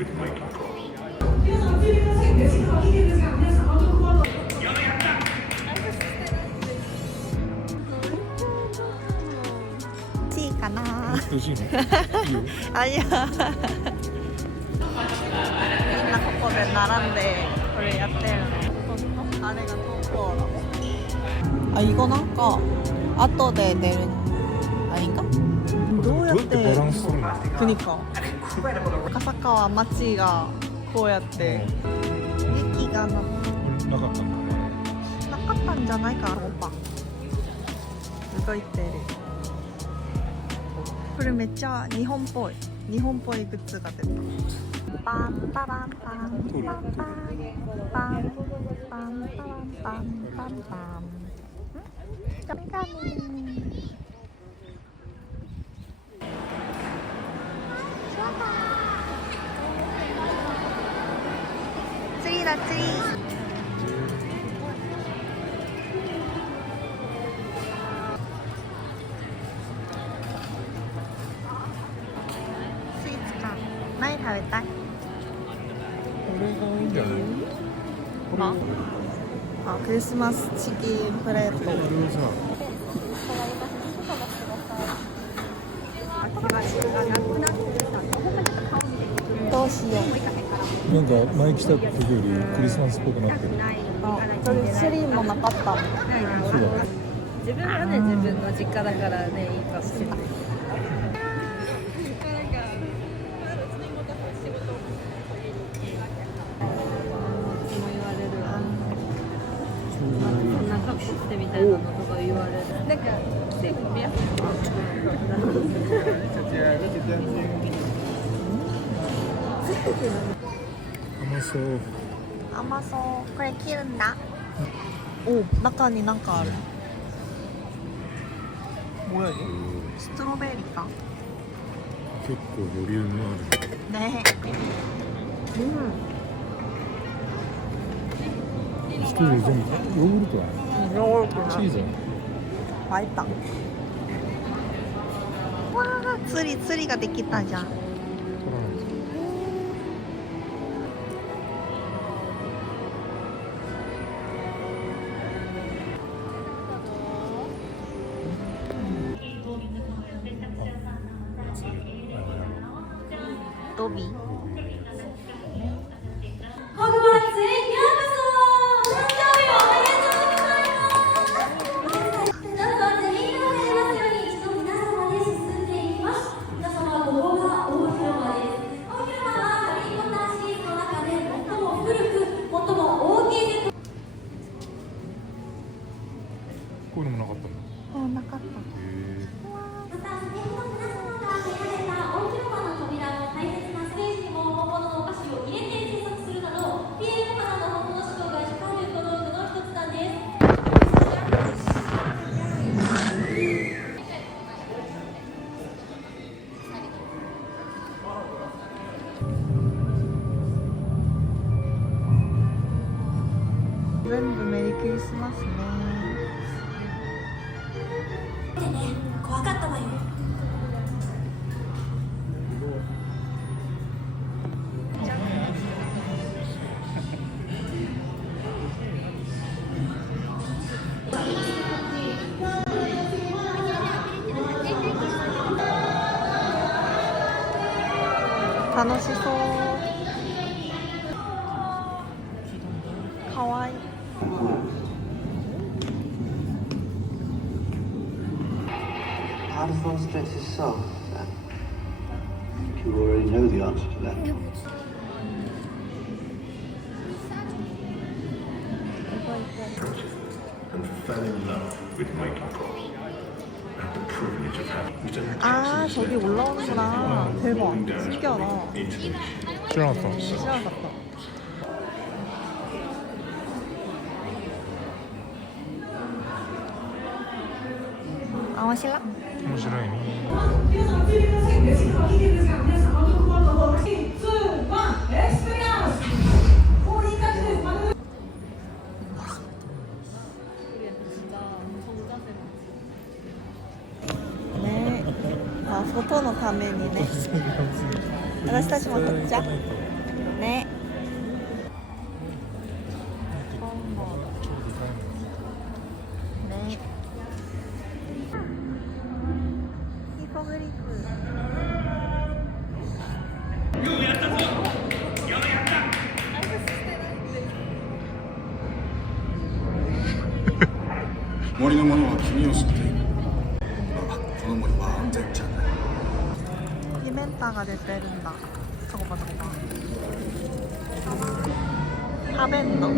with making props. C かな。美しいね。いいよ。あ、いや。みんなここで並んでこれやってるの。あれが投稿の。あ、이거なんか後で出る。あ、いいか。どうやってバランス取るの？国か。赤坂は街がこうやって雪がなかったんじゃないかな。オパ動いてる。これめっちゃ日本っぽいグッズが出た。パンパランパンパンパンパンパンパンパンパンパンパン。ダメだね。ツリーだツリー。スイーツか。何食べたい？これがいいんじゃない？あ、クリスマスチキンプレート。これをさ、どうしよう。なんか前来た時よりクリスマスっぽくなってる。あ、それツリーもなかった。そうだ。自分はね、自分の実家だからね、いいかもしれない。そんな格好してみたいなのとか言われる。なんか、来てみよう。甘そう。甘そう。これ切るんだ。お、中になんかある。ストロベリーか。結構ボリュームある。ね。一人で全部ヨーグルトだね。チーズは沸いた。わあ、釣りができたじゃん。ドビー。ホグワーツへようこそ。誕生日おめでとうございます。皆様全員が晴れますように一度皆様で進んでいきます。皆様ここが大広間です。大広間はハリー・ポッターシリーズの中で最も古く最も大きいで。こういうのもなかったんだ。あ、なかった。また先ほど皆様が入られた大広間の扉の大切なステージにも本物のお菓子を入れて制作するなど、ピエール花の本物指導が光る小道具の一つなんです。全部メリークリスマスね。でね、怖かったわよ。楽しそう。かわいい。How does those stresses solve that? I think you already know the answer to that. And fell in love with making props. Had the privilege of having 아, 저기 올라오는구나. 대박. 신기하다.知らなかった。知らなかった。面白い。面白いね。ね、あ、外のためにね。私たちも撮っちゃう。ね。ね。ヒポグリフ。森の者は君を知っている。この森は安全じゃない。ピメンタが出てるんだ。そこかそこか。ハベンド。こ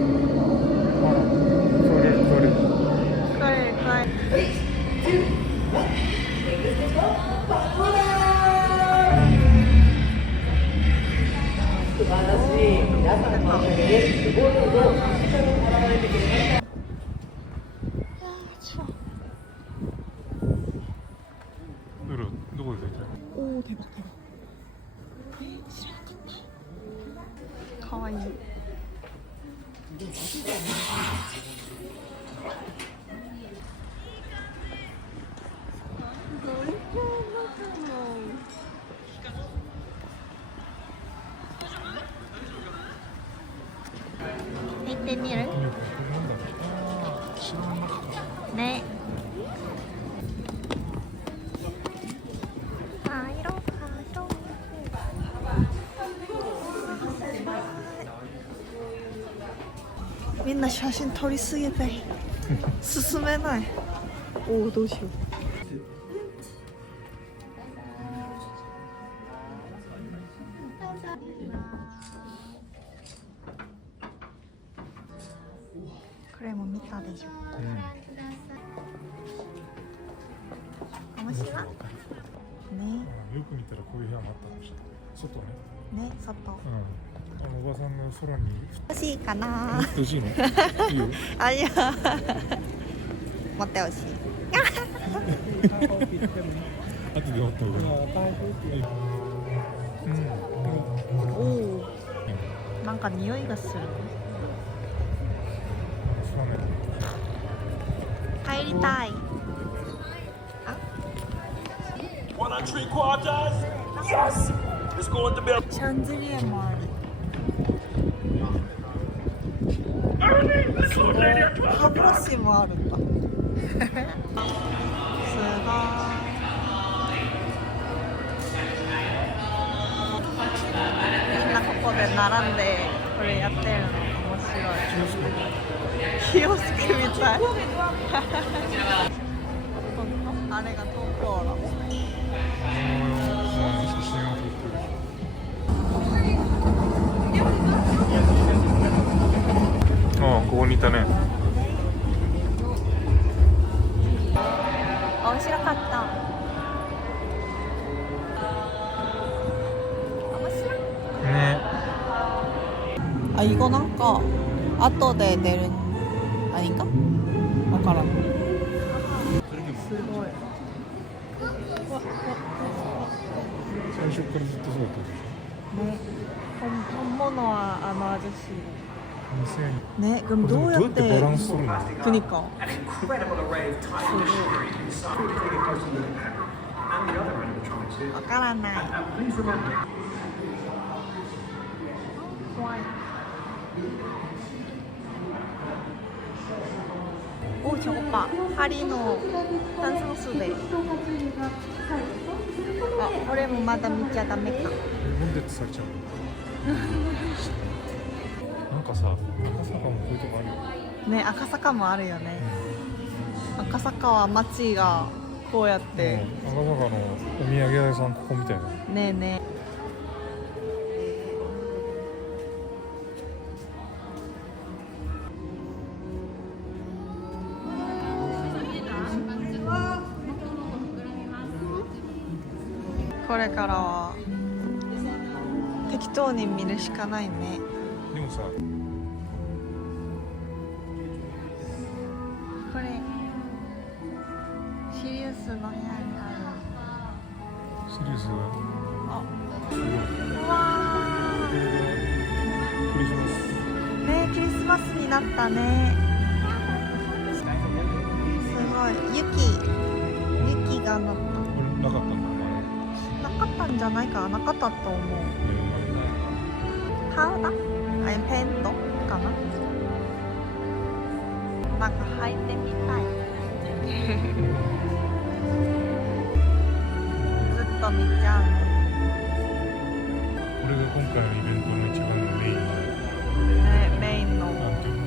れ。どこで出てる？おお、手羽。知らなかった。かわいい。行ってみる？ね。みんな写真撮りすぎて進めない。おお、どうしよう。これも見たでしょ。面白いね。よく見たらこういう部屋もあったかもしれない。外ね。ね、外。おばさんの空に欲しいかな。欲しいの？いいよ。あ、いや。持ってほしい。後で持った方がいい。おお。なんか匂いがする。入りたい。シャンゼリエもある。歯ブラシもあるんだ。すごい。みんなここで並んでこれやってるの面白い。キオスクみたい。あれが東京だもん。ここにいたね。面白かった。面白いね。あ、イゴなんか後で出る何かわからん。すごい。最初からずっとそうだったでしね、本物はあのアジャシょ。ね、でもどうやってバランス取るの？国か。わからない。怖い。お、チョコパ。針の炭酸水で。あ、これもまだ見ちゃダメか。ボンデットされちゃう。なんかさ、赤坂もこういうとこあるよね。赤坂もあるよね。赤坂は街がこうやって赤坂のお土産屋さんここみたいな。ねえねえ。これからは適当に見るしかないね。でもさ、これシリウスの部屋にある。シリウスあ、すごい。うわクリスマス。ーね、クリスマスになったね。すごい。雪がなった。なかったんだ。なかったんじゃないかな。なかったと思う。パウダーペントかな。なんか履いてみたい。ずっと見ちゃうね。これが今回のイベントの一番のメインね、メインのなんていうの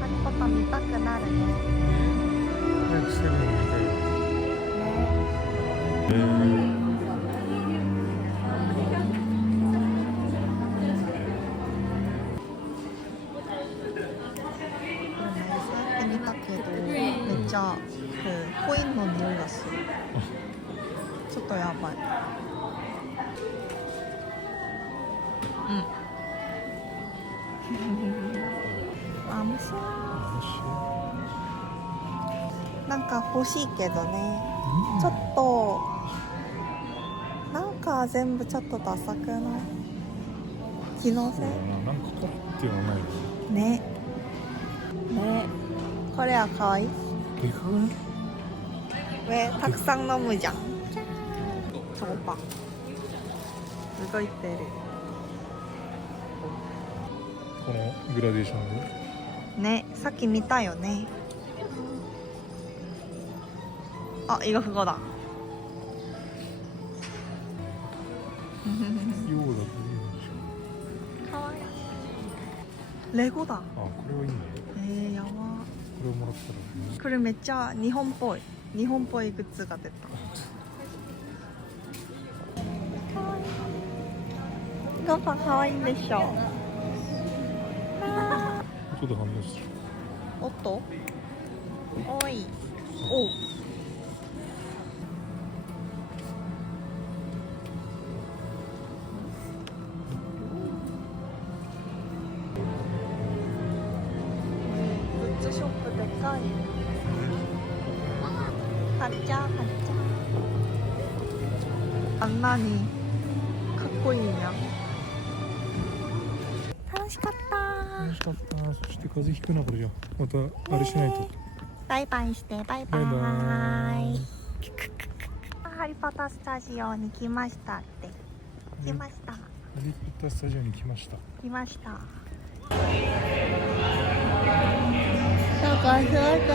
ハリポタ見たくなるね。早くセブンみたいね。見たけどめっちゃコインの匂いがする。ちょっとやばい。あむしなんか欲しいけどね。ちょっとなんか全部ちょっとダサくない？気のせい？なんかカっていうのはないよね。ね。これは可愛い。でかくない？たくさん飲むじゃん。チョコパン動いてる。このグラデーションでね、さっき見たよね。あ、イガフゴだ。ようだといいでしかわいい。レゴだ。ょ。あ、これはいいね。やば。これをもらったらね。これめっちゃ日本っぽい。日本っぽいグッズが出た。かわいい。ガンパンかわいいでしょ。後で反応する。おっと。おい。おう。グッズショップでかい。買っちゃう買っちゃう。あんなにかっこいいやん。楽しかった楽しかった。そして風邪ひくなこれじゃ。またあれしないと。バイバイしてバイバイ。バイバイ。ハリポタスタジオに来ましたって。来ました。ハリポタスタジオに来ました。来ました。そうかそうか。